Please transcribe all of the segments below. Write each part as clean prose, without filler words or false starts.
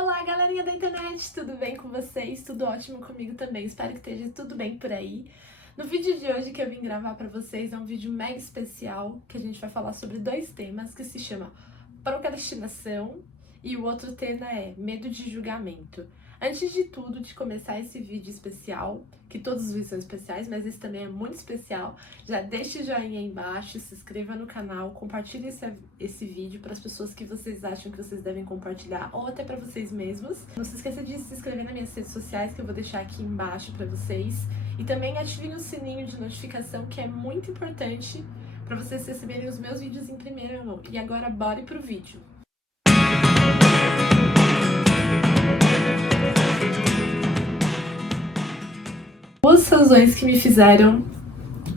Olá, galerinha da internet, tudo bem com vocês? Tudo ótimo comigo também, espero que esteja tudo bem por aí. No vídeo de hoje que eu vim gravar pra vocês é um vídeo mega especial, que a gente vai falar sobre dois temas, que se chama procrastinação e o outro tema é medo de julgamento. Antes de tudo, de começar esse vídeo especial, que todos os vídeos são especiais, mas esse também é muito especial, já deixe o joinha aí embaixo, se inscreva no canal, compartilhe esse vídeo para as pessoas que vocês acham que vocês devem compartilhar, ou até para vocês mesmos. Não se esqueça de se inscrever nas minhas redes sociais, que eu vou deixar aqui embaixo para vocês. E também ativem o sininho de notificação, que é muito importante para vocês receberem os meus vídeos em primeira mão. E agora, bora pro vídeo! Duas razões que me fizeram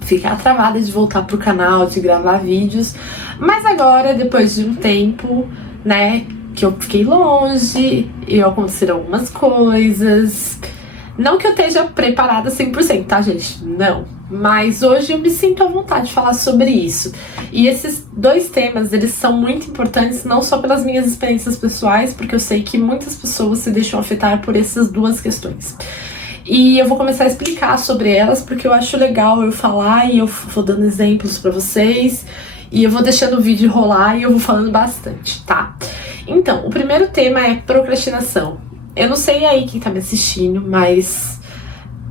ficar travada de voltar pro canal, de gravar vídeos, mas agora, depois de um tempo, né, que eu fiquei longe, e aconteceram algumas coisas, não que eu esteja preparada 100%, tá, gente? Não. Mas hoje eu me sinto à vontade de falar sobre isso. E esses dois temas, eles são muito importantes, não só pelas minhas experiências pessoais, porque eu sei que muitas pessoas se deixam afetar por essas duas questões. E eu vou começar a explicar sobre elas, porque eu acho legal eu falar e eu vou dando exemplos pra vocês. E eu vou deixando o vídeo rolar e eu vou falando bastante, tá? Então, o primeiro tema é procrastinação. Eu não sei aí quem tá me assistindo, mas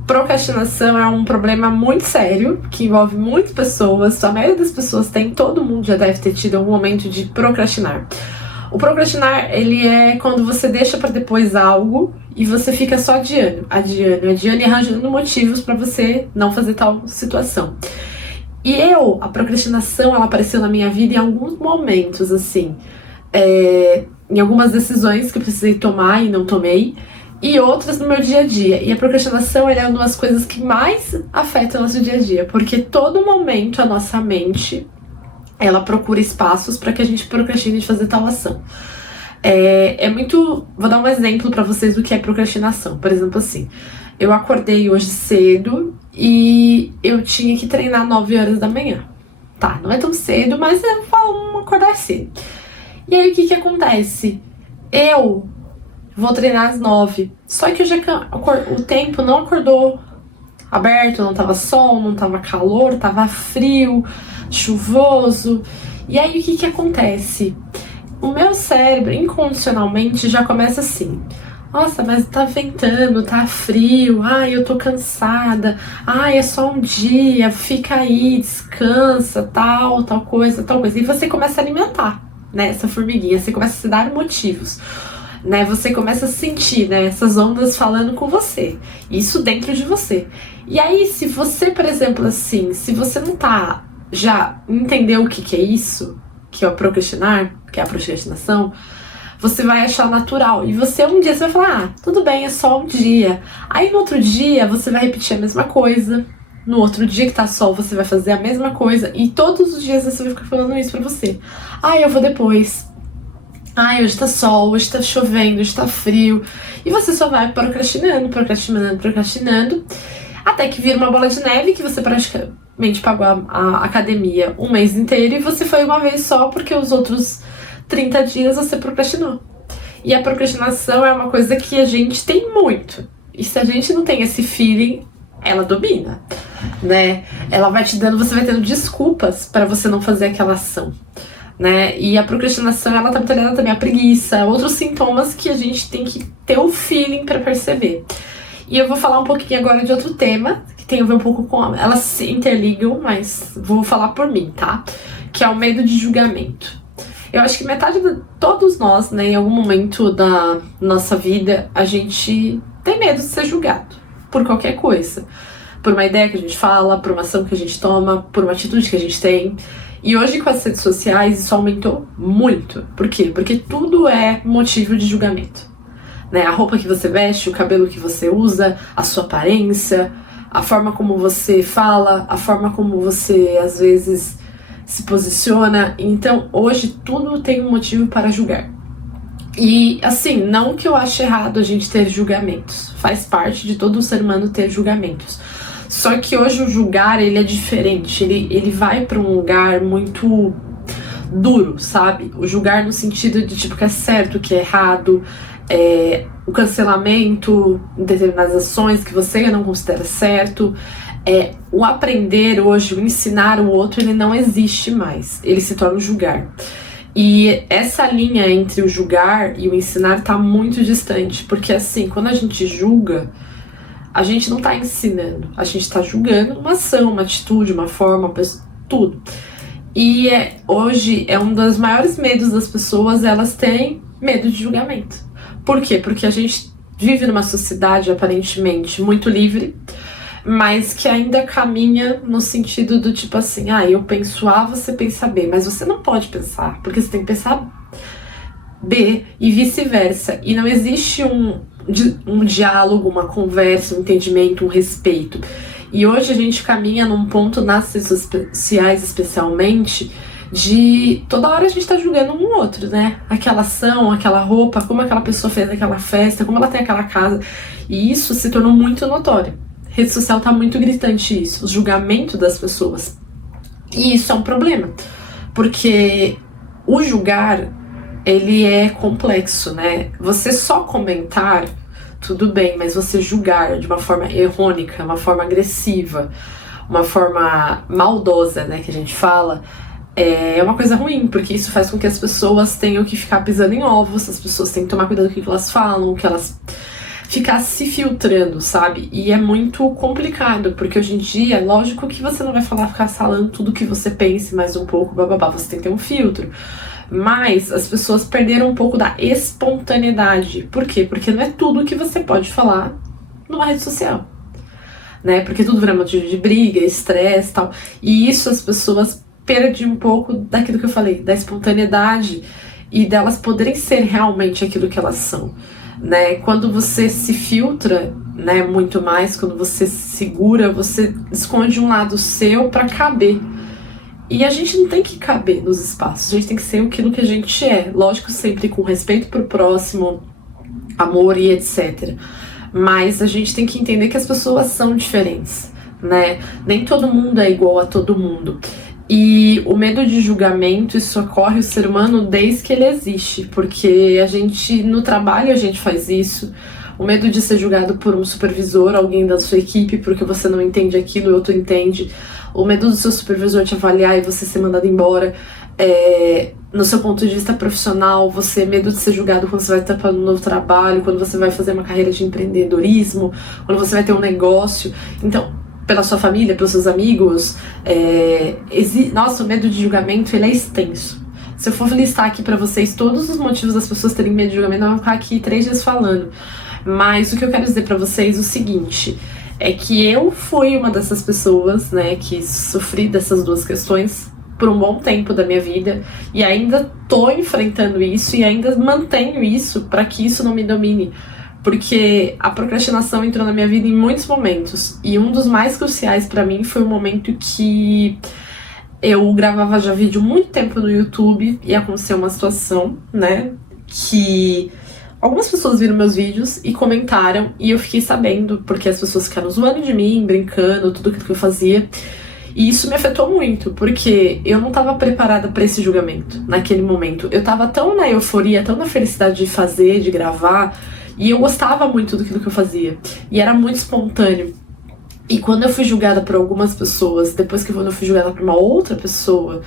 procrastinação é um problema muito sério, que envolve muitas pessoas. A maioria das pessoas tem, todo mundo já deve ter tido algum momento de procrastinar. O procrastinar, ele é quando você deixa pra depois algo e você fica só adiando e arranjando motivos pra você não fazer tal situação. E a procrastinação, ela apareceu na minha vida em alguns momentos, assim, em algumas decisões que eu precisei tomar e não tomei, e outras no meu dia a dia. E a procrastinação, ela é uma das coisas que mais afetam o nosso dia a dia, porque todo momento a nossa mente, ela procura espaços para que a gente procrastine de fazer tal ação. Vou dar um exemplo para vocês do que é procrastinação. Por exemplo, assim, eu acordei hoje cedo e eu tinha que treinar 9 horas da manhã. Tá, não é tão cedo, mas eu vou acordar cedo. E aí, o que acontece? Eu vou treinar às 9, só que o tempo não acordou aberto, não tava sol, não tava calor, tava frio, chuvoso. E aí, o que acontece? O meu cérebro, incondicionalmente, já começa assim: nossa, mas tá ventando, tá frio, ai, eu tô cansada, ai, é só um dia, fica aí, descansa, tal coisa. E você começa a alimentar, né, essa formiguinha, você começa a se dar motivos, né, você começa a sentir, né, essas ondas falando com você, isso dentro de você. E aí, se você, por exemplo, assim, se você não tá, já entendeu o que é isso, que é o procrastinar, que é a procrastinação, você vai achar natural. E você, um dia, você vai falar, ah, tudo bem, é só um dia. Aí, no outro dia, você vai repetir a mesma coisa. No outro dia que tá sol, você vai fazer a mesma coisa. E todos os dias você vai ficar falando isso pra você. Ah, eu vou depois. Ah, hoje tá sol, hoje tá chovendo, hoje tá frio. E você só vai procrastinando, até que vira uma bola de neve que você praticamente pagou a academia um mês inteiro e você foi uma vez só porque os outros 30 dias você procrastinou. E a procrastinação é uma coisa que a gente tem muito. E se a gente não tem esse feeling, ela domina, né? Ela vai te dando, você vai tendo desculpas para você não fazer aquela ação, né? E a procrastinação, ela tá muito ligada também à preguiça, outros sintomas que a gente tem que ter o feeling para perceber. E eu vou falar um pouquinho agora de outro tema, que tem a ver um pouco com... Elas se interligam, mas vou falar por mim, tá? Que é o medo de julgamento. Eu acho que metade de todos nós, né, em algum momento da nossa vida, a gente tem medo de ser julgado por qualquer coisa. Por uma ideia que a gente fala, por uma ação que a gente toma, por uma atitude que a gente tem. E hoje, com as redes sociais, isso aumentou muito. Por quê? Porque tudo é motivo de julgamento. Né, a roupa que você veste, o cabelo que você usa, a sua aparência, a forma como você fala, a forma como você, às vezes, se posiciona. Então, hoje, tudo tem um motivo para julgar. E, assim, não que eu ache errado a gente ter julgamentos. Faz parte de todo ser humano ter julgamentos. Só que hoje o julgar, ele é diferente. Ele vai para um lugar muito duro, sabe? O julgar no sentido de, tipo, que é certo, que é errado, o cancelamento em determinadas ações que você não considera certo. O aprender hoje, o ensinar o outro, ele não existe mais, ele se torna o julgar. E essa linha entre o julgar e o ensinar tá muito distante, porque assim, quando a gente julga, a gente não tá ensinando, a gente tá julgando uma ação, uma atitude, uma forma, tudo. E hoje é um dos maiores medos das pessoas, elas têm medo de julgamento. Por quê? Porque a gente vive numa sociedade aparentemente muito livre, mas que ainda caminha no sentido do tipo assim, eu penso A, você pensa B, mas você não pode pensar, porque você tem que pensar B e vice-versa. E não existe um diálogo, uma conversa, um entendimento, um respeito. E hoje a gente caminha num ponto nas redes sociais, especialmente, de toda hora a gente tá julgando um outro, né? Aquela ação, aquela roupa, como aquela pessoa fez aquela festa, como ela tem aquela casa. E isso se tornou muito notório. Rede social tá muito gritante isso, o julgamento das pessoas. E isso é um problema, porque o julgar, ele é complexo, né? Você só comentar, tudo bem, mas você julgar de uma forma errônica, uma forma agressiva, uma forma maldosa, né, que a gente fala, é uma coisa ruim, porque isso faz com que as pessoas tenham que ficar pisando em ovos, as pessoas têm que tomar cuidado com o que elas falam, que elas ficar se filtrando, sabe? E é muito complicado, porque hoje em dia, lógico que você não vai ficar falando tudo que você pense mais um pouco, bababá, você tem que ter um filtro. Mas as pessoas perderam um pouco da espontaneidade. Por quê? Porque não é tudo que você pode falar numa rede social, né? Porque tudo vira motivo de briga, estresse e tal. E isso as pessoas perdem um pouco daquilo que eu falei, da espontaneidade e delas poderem ser realmente aquilo que elas são. Né? Quando você se filtra, né, muito mais, quando você se segura, você esconde um lado seu pra caber. E a gente não tem que caber nos espaços, a gente tem que ser aquilo que a gente é. Lógico, sempre com respeito pro próximo, amor e etc. Mas a gente tem que entender que as pessoas são diferentes, né? Nem todo mundo é igual a todo mundo. E o medo de julgamento, isso ocorre o ser humano desde que ele existe, porque a gente, no trabalho a gente faz isso, o medo de ser julgado por um supervisor, alguém da sua equipe, porque você não entende aquilo e o outro entende, o medo do seu supervisor te avaliar e você ser mandado embora, no seu ponto de vista profissional, você medo de ser julgado quando você vai estar para um novo trabalho, quando você vai fazer uma carreira de empreendedorismo, quando você vai ter um negócio, então pela sua família, pelos seus amigos, nossa, o medo de julgamento, ele é extenso. Se eu for listar aqui pra vocês todos os motivos das pessoas terem medo de julgamento, eu vou ficar aqui 3 dias falando. Mas o que eu quero dizer pra vocês é o seguinte, é que eu fui uma dessas pessoas, né, que sofri dessas duas questões por um bom tempo da minha vida, e ainda tô enfrentando isso, e ainda mantenho isso pra que isso não me domine. Porque a procrastinação entrou na minha vida em muitos momentos. E um dos mais cruciais pra mim foi o momento que eu gravava já vídeo muito tempo no YouTube e aconteceu uma situação, né, que algumas pessoas viram meus vídeos e comentaram, e eu fiquei sabendo, porque as pessoas ficaram zoando de mim, brincando, tudo aquilo que eu fazia. E isso me afetou muito, porque eu não tava preparada pra esse julgamento naquele momento. Eu tava tão na euforia, tão na felicidade de fazer, de gravar, e eu gostava muito do que eu fazia. E era muito espontâneo. E quando eu fui julgada por algumas pessoas, depois que eu fui julgada por uma outra pessoa,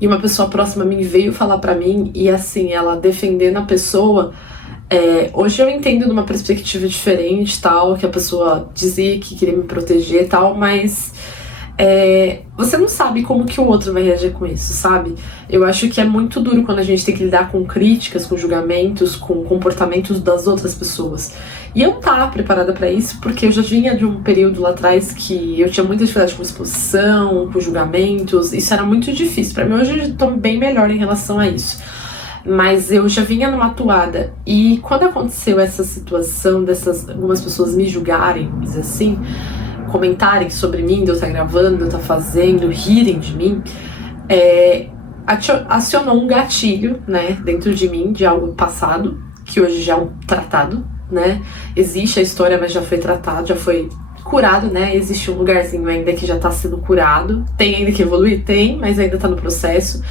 e uma pessoa próxima a mim veio falar pra mim, e assim, ela defendendo a pessoa, hoje eu entendo numa perspectiva diferente, tal, que a pessoa dizia que queria me proteger e tal, mas você não sabe como que o outro vai reagir com isso, sabe? Eu acho que é muito duro quando a gente tem que lidar com críticas, com julgamentos, com comportamentos das outras pessoas. E eu não tava preparada pra isso, porque eu já vinha de um período lá atrás que eu tinha muita dificuldade com exposição, com julgamentos, isso era muito difícil. Pra mim hoje eu tô bem melhor em relação a isso. Mas eu já vinha numa atuada, e quando aconteceu essa situação dessas algumas pessoas me julgarem, dizer assim, comentarem sobre mim, de eu estar gravando, de eu estar fazendo, rirem de mim, acionou um gatilho, né, dentro de mim, de algo passado, que hoje já é um tratado, né, existe a história, mas já foi tratado, já foi curado, né, existe um lugarzinho ainda que já tá sendo curado, tem ainda que evoluir? Tem, mas ainda tá no processo.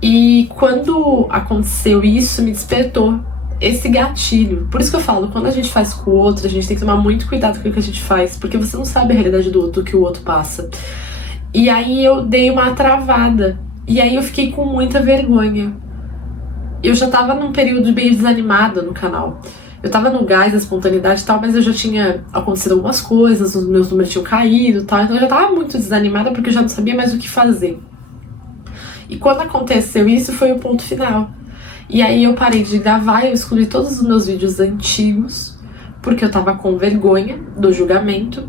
E quando aconteceu isso, me despertou esse gatilho. Por isso que eu falo, quando a gente faz com o outro, a gente tem que tomar muito cuidado com o que a gente faz, porque você não sabe a realidade do outro, do que o outro passa. E aí eu dei uma travada, e aí eu fiquei com muita vergonha. Eu já tava num período bem desanimada no canal. Eu tava no gás da espontaneidade e tal, mas eu já tinha acontecido algumas coisas, os meus números tinham caído e tal, então eu já tava muito desanimada porque eu já não sabia mais o que fazer. E quando aconteceu isso, foi o ponto final. E aí eu parei de gravar, eu excluí todos os meus vídeos antigos, porque eu tava com vergonha do julgamento.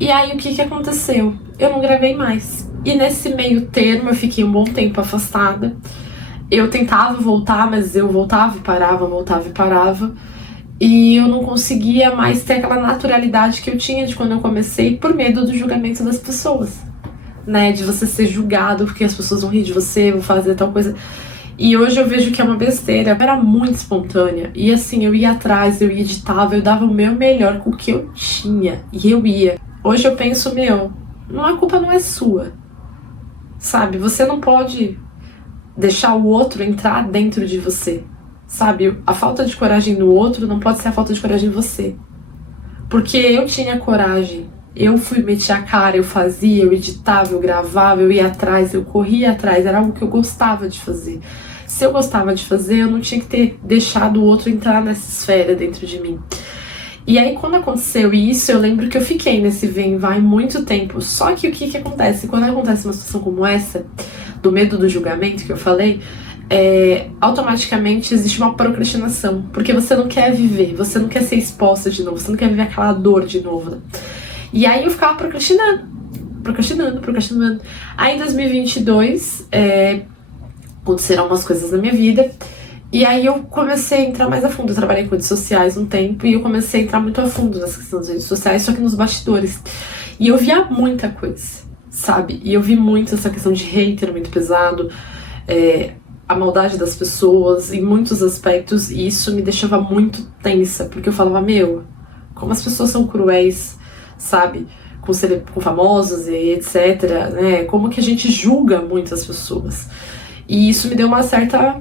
E aí o que aconteceu? Eu não gravei mais. E nesse meio termo eu fiquei um bom tempo afastada. Eu tentava voltar, mas eu voltava e parava, voltava e parava. E eu não conseguia mais ter aquela naturalidade que eu tinha de quando eu comecei, por medo do julgamento das pessoas, né? De você ser julgado porque as pessoas vão rir de você, vão fazer tal coisa. E hoje eu vejo que é uma besteira. Eu era muito espontânea. E assim, eu ia atrás, eu editava, eu dava o meu melhor com o que eu tinha. E eu ia. Hoje eu penso, a culpa não é sua. Sabe? Você não pode deixar o outro entrar dentro de você. Sabe? A falta de coragem no outro não pode ser a falta de coragem em você. Porque eu tinha coragem. Eu fui meter a cara, eu fazia, eu editava, eu gravava, eu ia atrás, eu corria atrás. Era algo que eu gostava de fazer. Se eu gostava de fazer, eu não tinha que ter deixado o outro entrar nessa esfera dentro de mim. E aí, quando aconteceu isso, eu lembro que eu fiquei nesse vem e vai muito tempo. Só que o que acontece? Quando acontece uma situação como essa, do medo do julgamento que eu falei, automaticamente existe uma procrastinação. Porque você não quer viver, você não quer ser exposta de novo, você não quer viver aquela dor de novo, né? E aí eu ficava procrastinando. Aí em 2022, aconteceram algumas coisas na minha vida. E aí eu comecei a entrar mais a fundo. Eu trabalhei com redes sociais um tempo e eu comecei a entrar muito a fundo nessa questão das redes sociais, só que nos bastidores. E eu via muita coisa, sabe? E eu vi muito essa questão de hater muito pesado, a maldade das pessoas em muitos aspectos, e isso me deixava muito tensa, porque eu falava, como as pessoas são cruéis, sabe? Com famosos e etc, né? Como que a gente julga muitas pessoas. E isso me deu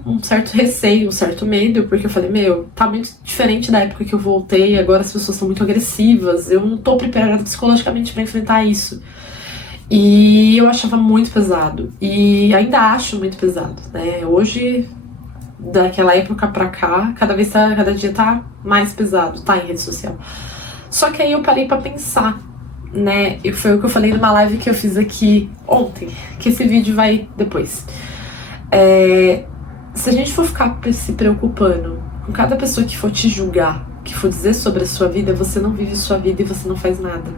um certo receio, um certo medo, porque eu falei, tá muito diferente da época que eu voltei, agora as pessoas estão muito agressivas, eu não tô preparada psicologicamente pra enfrentar isso. E eu achava muito pesado, e ainda acho muito pesado, né? Hoje, daquela época pra cá, cada dia tá mais pesado, tá, em rede social. Só que aí eu parei pra pensar, né? E foi o que eu falei numa live que eu fiz aqui ontem, que esse vídeo vai depois. Se a gente for ficar se preocupando com cada pessoa que for te julgar, que for dizer sobre a sua vida, você não vive sua vida e você não faz nada.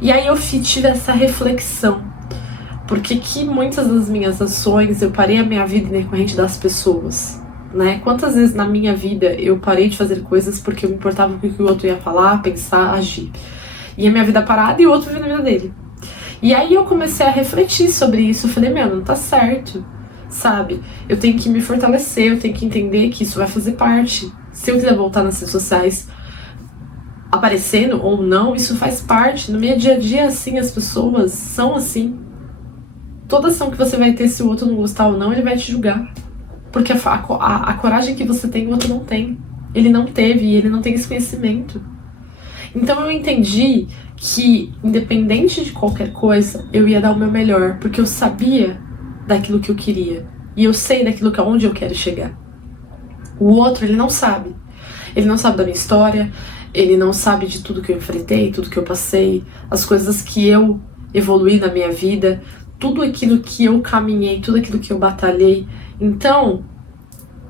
E aí eu tive essa reflexão, porque que muitas das minhas ações eu parei a minha vida em decorrente das pessoas, né? Quantas vezes na minha vida eu parei de fazer coisas porque eu me importava com o que o outro ia falar, pensar, agir. E a minha vida parada e o outro vivendo a vida dele. E aí eu comecei a refletir sobre isso, eu falei, não tá certo. Sabe? Eu tenho que me fortalecer, eu tenho que entender que isso vai fazer parte. Se eu quiser voltar nas redes sociais aparecendo ou não, isso faz parte. No meu dia a dia, assim, as pessoas são assim. Toda ação que você vai ter, se o outro não gostar ou não, ele vai te julgar. Porque a coragem que você tem, o outro não tem. Ele não teve e ele não tem esse conhecimento. Então eu entendi que, independente de qualquer coisa, eu ia dar o meu melhor, porque eu sabia daquilo que eu queria. E eu sei onde eu quero chegar. O outro, ele não sabe. Ele não sabe da minha história, ele não sabe de tudo que eu enfrentei, tudo que eu passei, as coisas que eu evoluí na minha vida, tudo aquilo que eu caminhei, tudo aquilo que eu batalhei. Então,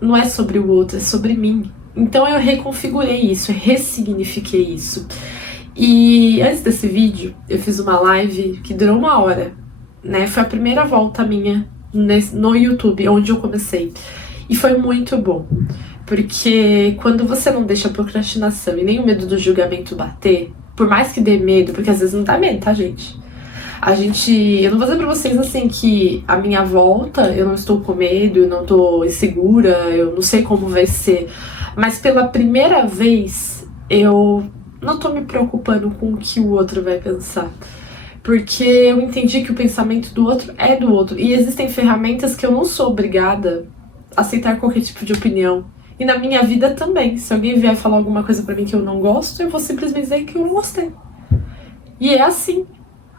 não é sobre o outro, é sobre mim. Então eu reconfigurei isso, eu ressignifiquei isso. E antes desse vídeo, eu fiz uma live que durou 1 hora, né? Foi a primeira volta minha no YouTube, onde eu comecei. E foi muito bom, porque quando você não deixa a procrastinação e nem o medo do julgamento bater, por mais que dê medo, porque às vezes não dá medo, tá, gente? Eu não vou dizer pra vocês assim que a minha volta, eu não estou com medo, eu não tô insegura, eu não sei como vai ser, mas pela primeira vez eu não tô me preocupando com o que o outro vai pensar. Porque eu entendi que o pensamento do outro é do outro. E existem ferramentas que eu não sou obrigada a aceitar qualquer tipo de opinião. E na minha vida também. Se alguém vier falar alguma coisa pra mim que eu não gosto, eu vou simplesmente dizer que eu não gostei. E é assim.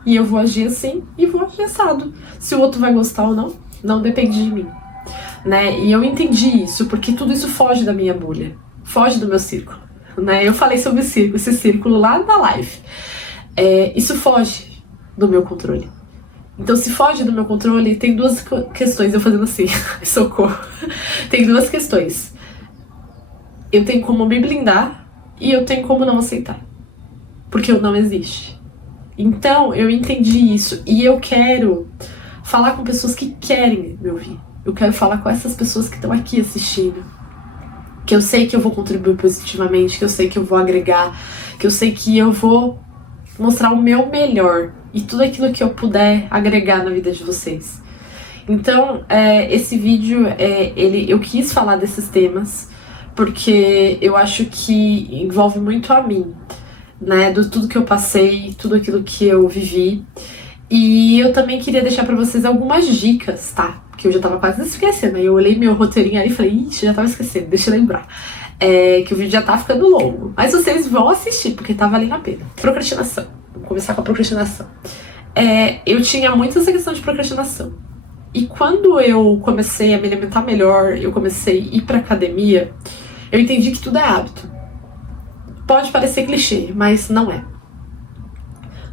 E eu vou agir assim e vou agir assado. Se o outro vai gostar ou não, não depende de mim. Né? E eu entendi isso, porque tudo isso foge da minha bolha. Foge do meu círculo. Né? Eu falei sobre esse círculo lá na live. Isso foge do meu controle. Então, se foge do meu controle, tem duas questões. Eu fazendo assim, socorro. Tem duas questões. Eu tenho como me blindar e eu tenho como não aceitar. Porque eu não existe. Então, eu entendi isso. E eu quero falar com pessoas que querem me ouvir. Eu quero falar com essas pessoas que estão aqui assistindo. Que eu sei que eu vou contribuir positivamente, que eu sei que eu vou agregar, que eu sei que eu vou mostrar o meu melhor e tudo aquilo que eu puder agregar na vida de vocês. Então, esse vídeo, eu quis falar desses temas, porque eu acho que envolve muito a mim, né, de tudo que eu passei, tudo aquilo que eu vivi. E eu também queria deixar pra vocês algumas dicas, tá? Que eu já tava quase esquecendo. Aí eu olhei meu roteirinho aí e falei, ixi, já tava esquecendo, deixa eu lembrar. Que o vídeo já tá ficando longo. Mas vocês vão assistir, porque tá valendo a pena. Procrastinação. Vamos começar com a procrastinação. Eu tinha muito essa questão de procrastinação. E quando eu comecei a me alimentar melhor, eu comecei a ir pra academia, eu entendi que tudo é hábito. Pode parecer clichê, mas não é.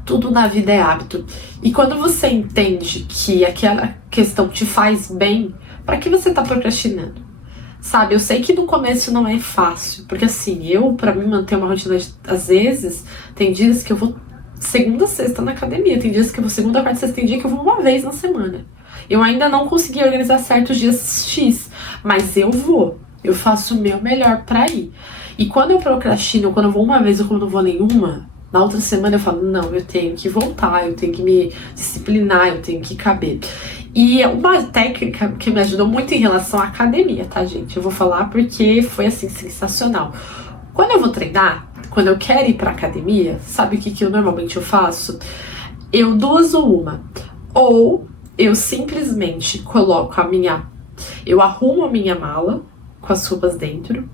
Tudo na vida é hábito. E quando você entende que aquela questão te faz bem, pra que você tá procrastinando? Sabe, eu sei que no começo não é fácil, porque assim, pra mim manter uma rotina, às vezes, tem dias que eu vou segunda a sexta na academia, tem dias que eu vou segunda, quarta, sexta, tem dia que eu vou uma vez na semana. Eu ainda não consegui organizar certos dias X, mas eu vou. Eu faço o meu melhor pra ir. E quando eu procrastino, quando eu vou uma vez ou quando eu não vou nenhuma, na outra semana eu falo, não, eu tenho que voltar, eu tenho que me disciplinar, eu tenho que caber. E uma técnica que me ajudou muito em relação à academia, tá, gente? Eu vou falar porque foi, assim, sensacional. Quando eu vou treinar, quando eu quero ir pra academia, sabe o que eu normalmente faço? Eu duas ou uma. Ou eu simplesmente coloco eu arrumo a minha mala com as roupas dentro,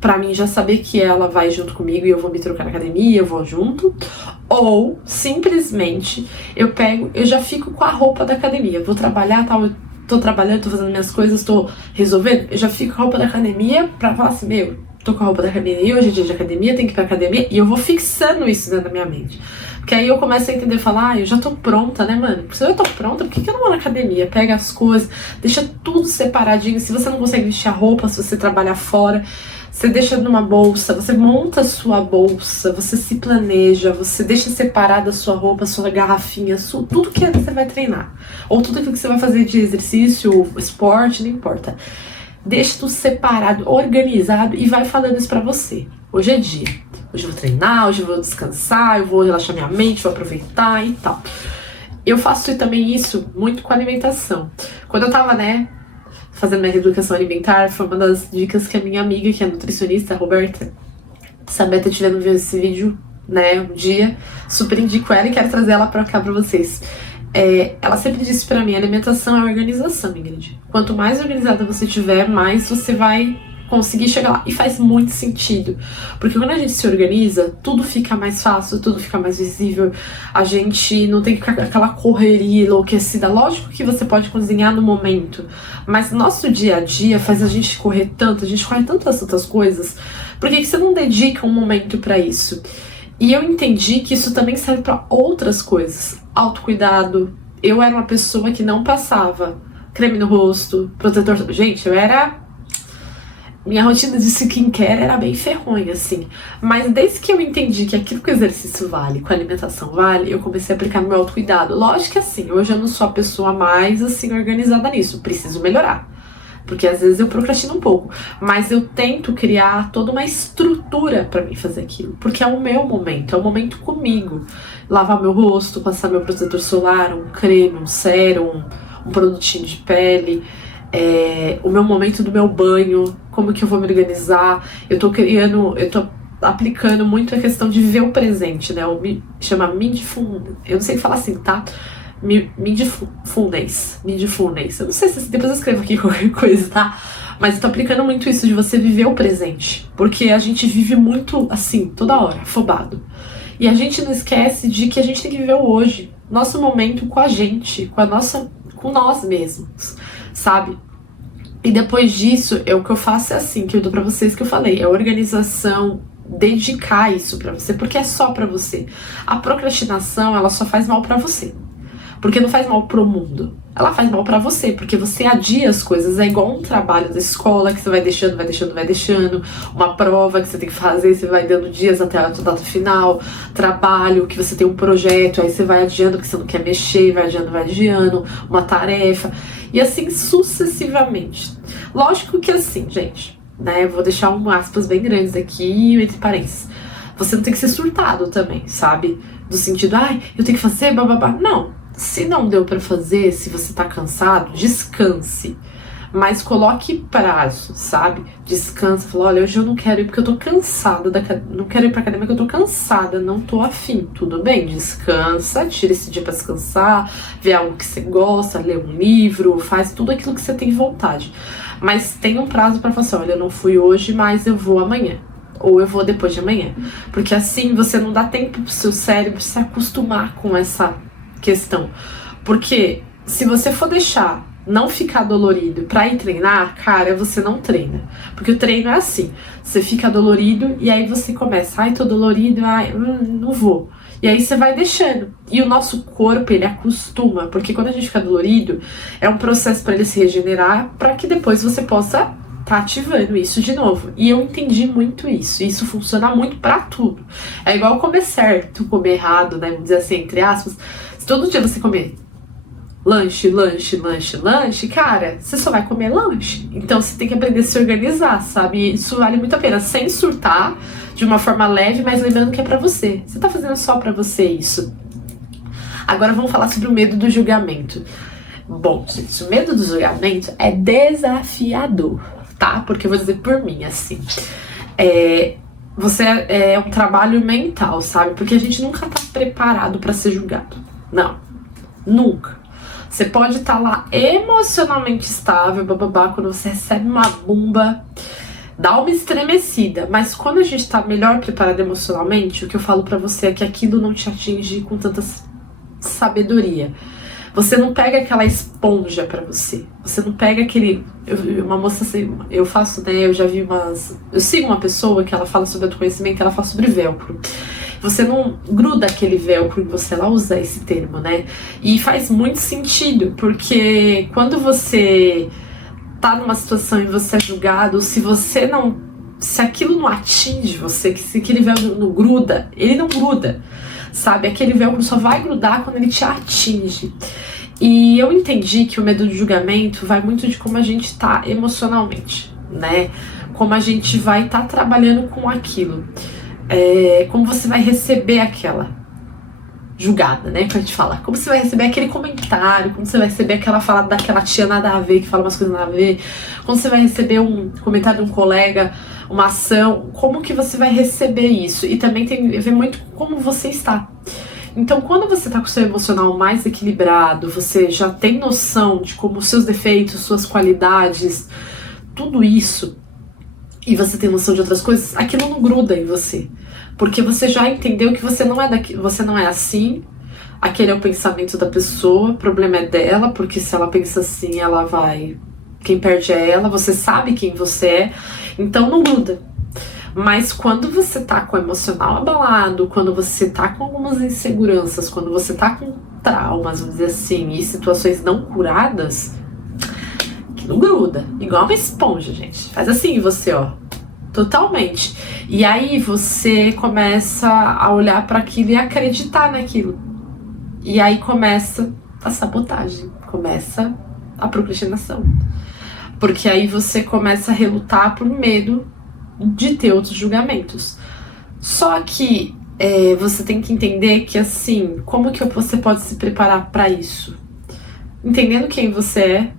pra mim já saber que ela vai junto comigo e eu vou me trocar na academia, eu vou junto. Ou, simplesmente, eu já fico com a roupa da academia. Vou trabalhar, tal, eu tô trabalhando, tô fazendo minhas coisas, tô resolvendo. Eu já fico com a roupa da academia pra falar assim, tô com a roupa da academia, hoje é dia de academia, tenho que ir pra academia. E eu vou fixando isso dentro da minha mente. Porque aí eu começo a entender, falar, eu já tô pronta, né, mano? Se eu tô pronta, por que eu não vou na academia? Pega as coisas, deixa tudo separadinho. Se você não consegue vestir a roupa, se você trabalhar fora, você deixa numa bolsa, você monta a sua bolsa, você se planeja, você deixa separada a sua roupa, a sua garrafinha, tudo que você vai treinar. Ou tudo aquilo que você vai fazer de exercício, esporte, não importa. Deixa tudo separado, organizado e vai falando isso pra você. Hoje é dia. Hoje eu vou treinar, hoje eu vou descansar, eu vou relaxar minha mente, vou aproveitar e tal. Eu faço também isso muito com a alimentação. Quando eu tava, fazendo minha reeducação alimentar, foi uma das dicas que a minha amiga, que é nutricionista, a Roberta, se a Beta estiver vendo esse vídeo, um dia, super indico ela e quero trazer ela pra cá pra vocês. Ela sempre disse pra mim, alimentação é organização, Ingrid. Quanto mais organizada você tiver, mais você vai conseguir chegar lá. E faz muito sentido. Porque quando a gente se organiza, tudo fica mais fácil, tudo fica mais visível. A gente não tem que ficar com aquela correria enlouquecida. Lógico que você pode cozinhar no momento, mas nosso dia a dia faz a gente correr tanto, a gente corre tantas outras coisas. Por que você não dedica um momento pra isso? E eu entendi que isso também serve pra outras coisas. Autocuidado. Eu era uma pessoa que não passava creme no rosto, protetor... Gente, minha rotina de skincare era bem ferronha, assim. Mas desde que eu entendi que aquilo que o exercício vale, que a alimentação vale, eu comecei a aplicar meu autocuidado. Lógico que assim, hoje eu não sou a pessoa mais, assim, organizada nisso. Preciso melhorar. Porque às vezes eu procrastino um pouco. Mas eu tento criar toda uma estrutura pra mim fazer aquilo. Porque é o meu momento, é o momento comigo. Lavar meu rosto, passar meu protetor solar, um creme, um sérum, um produtinho de pele... o meu momento do meu banho, como que eu vou me organizar. Eu tô aplicando muito a questão de viver o presente, chama mindfulness, eu não sei falar assim, tá? Mindfulness, eu não sei se depois eu escrevo aqui qualquer coisa, tá? Mas eu tô aplicando muito isso de você viver o presente. Porque a gente vive muito, assim, toda hora, afobado. E a gente não esquece de que a gente tem que viver o hoje. Nosso momento com a gente, com nós mesmos, sabe? E depois disso, o que eu faço é assim, que eu dou pra vocês que eu falei, é organização, dedicar isso pra você, porque é só pra você. A procrastinação, ela só faz mal pra você. Porque não faz mal pro mundo. Ela faz mal pra você, porque você adia as coisas. É igual um trabalho da escola que você vai deixando, vai deixando, vai deixando. Uma prova que você tem que fazer, você vai dando dias até a data final. Trabalho, que você tem um projeto, aí você vai adiando porque você não quer mexer, vai adiando, vai adiando. Uma tarefa. E assim sucessivamente. Lógico que assim, gente, né? Eu vou deixar um aspas bem grandes aqui, entre parênteses. Você não tem que ser surtado também, sabe? Do sentido, ai, eu tenho que fazer, bababá. Não. Se não deu pra fazer, se você tá cansado, descanse. Mas coloque prazo, sabe? Descansa, fala, olha, hoje eu não quero ir porque eu tô cansada, não quero ir pra academia porque eu tô cansada, não tô afim. Tudo bem, descansa, tira esse dia pra descansar, vê algo que você gosta, lê um livro, faz tudo aquilo que você tem vontade. Mas tem um prazo pra falar assim, olha, eu não fui hoje, mas eu vou amanhã. Ou eu vou depois de amanhã. Porque assim você não dá tempo pro seu cérebro se acostumar com essa questão. Porque se você for deixar não ficar dolorido pra ir treinar, cara, você não treina. Porque o treino é assim, você fica dolorido e aí você começa, ai, tô dolorido, ai, não vou. E aí você vai deixando. E o nosso corpo, ele acostuma, porque quando a gente fica dolorido, é um processo para ele se regenerar, para que depois você possa tá ativando isso de novo. E eu entendi muito isso. E isso funciona muito pra tudo. É igual comer certo, comer errado, né? Vamos dizer assim, entre aspas. Se todo dia você comer lanche, lanche, lanche, lanche, cara, você só vai comer lanche. Então você tem que aprender a se organizar, sabe? E isso vale muito a pena, sem surtar, de uma forma leve, mas lembrando que é pra você. Você tá fazendo só pra você isso. Agora vamos falar sobre o medo do julgamento. Bom, gente, o medo do julgamento é desafiador, tá? Porque eu vou dizer por mim, assim, é um trabalho mental, sabe? Porque a gente nunca tá preparado pra ser julgado. Não, nunca. Você pode estar lá emocionalmente estável, bababá, quando você recebe uma bomba, dá uma estremecida. Mas quando a gente tá melhor preparado emocionalmente, o que eu falo pra você é que aquilo não te atinge com tanta sabedoria. Você não pega aquela esponja pra você. Você não pega aquele... uma moça assim, eu faço, né? Eu já vi umas... Eu sigo uma pessoa que ela fala sobre autoconhecimento, ela fala sobre velcro. Você não gruda aquele velcro em você, ela usa esse termo, né? E faz muito sentido, porque quando você tá numa situação e você é julgado, se você não... Se aquilo não atinge você, se aquele velcro não gruda, ele não gruda. Sabe, aquele velcro só vai grudar quando ele te atinge. E eu entendi que o medo de julgamento vai muito de como a gente tá emocionalmente, né? Como a gente vai estar trabalhando com aquilo. Como você vai receber aquela julgada, né? Que a gente fala. Como você vai receber aquele comentário, como você vai receber aquela fala daquela tia nada a ver, que fala umas coisas nada a ver. Como você vai receber um comentário de um colega, uma ação, como que você vai receber isso? E também tem a ver muito com como você está. Então, quando você tá com o seu emocional mais equilibrado, você já tem noção de como os seus defeitos, suas qualidades, tudo isso, e você tem noção de outras coisas, aquilo não gruda em você. Porque você já entendeu que você não é assim, aquele é o pensamento da pessoa, o problema é dela, porque se ela pensa assim, ela vai... Quem perde é ela, você sabe quem você é, então não gruda. Mas quando você tá com o emocional abalado, quando você tá com algumas inseguranças, quando você tá com traumas, vamos dizer assim, e situações não curadas, que não gruda. Igual uma esponja, gente. Faz assim você, ó. Totalmente. E aí você começa a olhar para aquilo e acreditar naquilo. E aí começa a sabotagem, começa a procrastinação. Porque aí você começa a relutar por medo de ter outros julgamentos. Só que você tem que entender que assim, como que você pode se preparar para isso? Entendendo quem você é,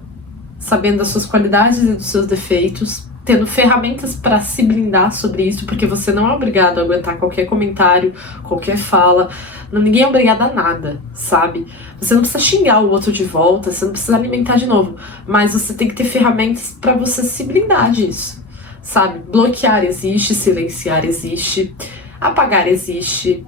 sabendo das suas qualidades e dos seus defeitos, tendo ferramentas para se blindar sobre isso, porque você não é obrigado a aguentar qualquer comentário, qualquer fala. Ninguém é obrigado a nada, sabe? Você não precisa xingar o outro de volta, você não precisa alimentar de novo, mas você tem que ter ferramentas para você se blindar disso, sabe? Bloquear existe, silenciar existe, apagar existe,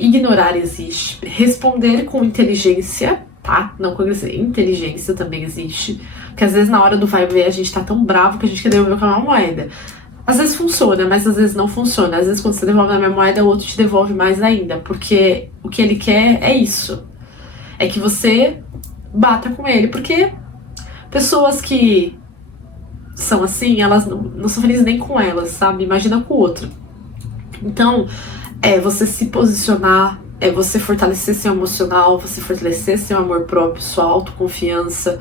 ignorar existe, responder com inteligência, tá? Não com inteligência também existe, porque às vezes na hora do vai ver a gente tá tão bravo que a gente quer devolver com uma moeda. Às vezes funciona, mas às vezes não funciona. Às vezes quando você devolve a minha moeda, o outro te devolve mais ainda, porque o que ele quer é isso. É que você bata com ele, porque pessoas que são assim, elas não são felizes nem com elas, sabe? Imagina com o outro. Então, é você se posicionar, é você fortalecer seu emocional, você fortalecer seu amor próprio, sua autoconfiança,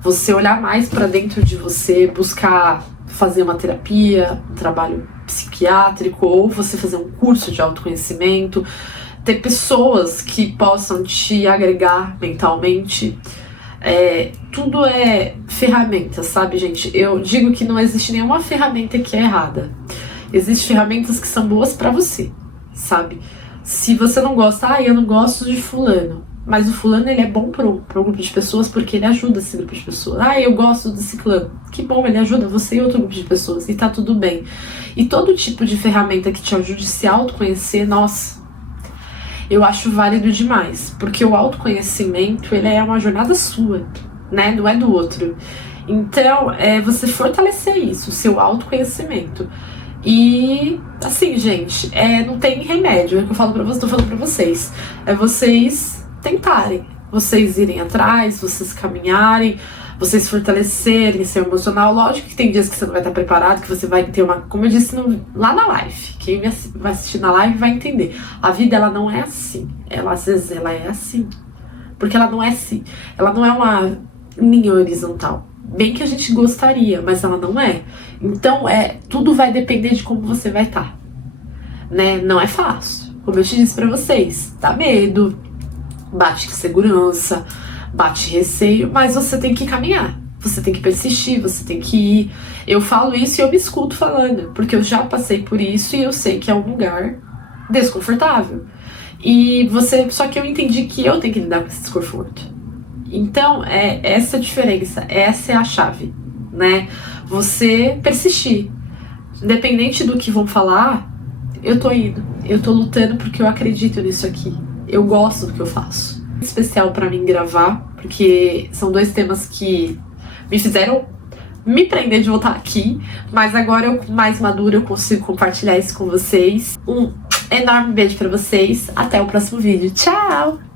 você olhar mais pra dentro de você, buscar fazer uma terapia, um trabalho psiquiátrico, ou você fazer um curso de autoconhecimento, ter pessoas que possam te agregar mentalmente. Tudo é ferramenta, sabe, gente? Eu digo que não existe nenhuma ferramenta que é errada. Existem ferramentas que são boas pra você, sabe? Se você não gosta, eu não gosto de fulano, mas o fulano ele é bom para um grupo de pessoas porque ele ajuda esse grupo de pessoas. Eu gosto desse ciclano. Que bom, ele ajuda você e outro grupo de pessoas e tá tudo bem. E todo tipo de ferramenta que te ajude a se autoconhecer, nossa, eu acho válido demais, porque o autoconhecimento, ele é uma jornada sua, né? Não é do outro. Então, você fortalecer isso, o seu autoconhecimento. E, assim, gente, não tem remédio, é o que eu falo pra vocês, tô falando pra vocês. É vocês tentarem, vocês irem atrás, vocês caminharem, vocês fortalecerem seu emocional. Lógico que tem dias que você não vai estar preparado, que você vai ter como eu disse lá na live, quem vai assistir na live vai entender. A vida, ela não é assim, às vezes ela é assim, porque ela não é assim, ela não é uma linha horizontal. Bem que a gente gostaria, mas ela não é. Então, tudo vai depender de como você vai estar, né? Não é fácil. Como eu te disse pra vocês, dá medo, bate insegurança, bate receio, mas você tem que caminhar. Você tem que persistir, você tem que ir. Eu falo isso e eu me escuto falando, porque eu já passei por isso e eu sei que é um lugar desconfortável. Só que eu entendi que eu tenho que lidar com esse desconforto. Então, essa a diferença, essa é a chave, né? Você persistir. Independente do que vão falar, eu tô indo. Eu tô lutando porque eu acredito nisso aqui. Eu gosto do que eu faço. É especial pra mim gravar, porque são 2 temas que me fizeram me prender de voltar aqui. Mas agora, eu mais madura, eu consigo compartilhar isso com vocês. Um enorme beijo pra vocês. Até o próximo vídeo. Tchau!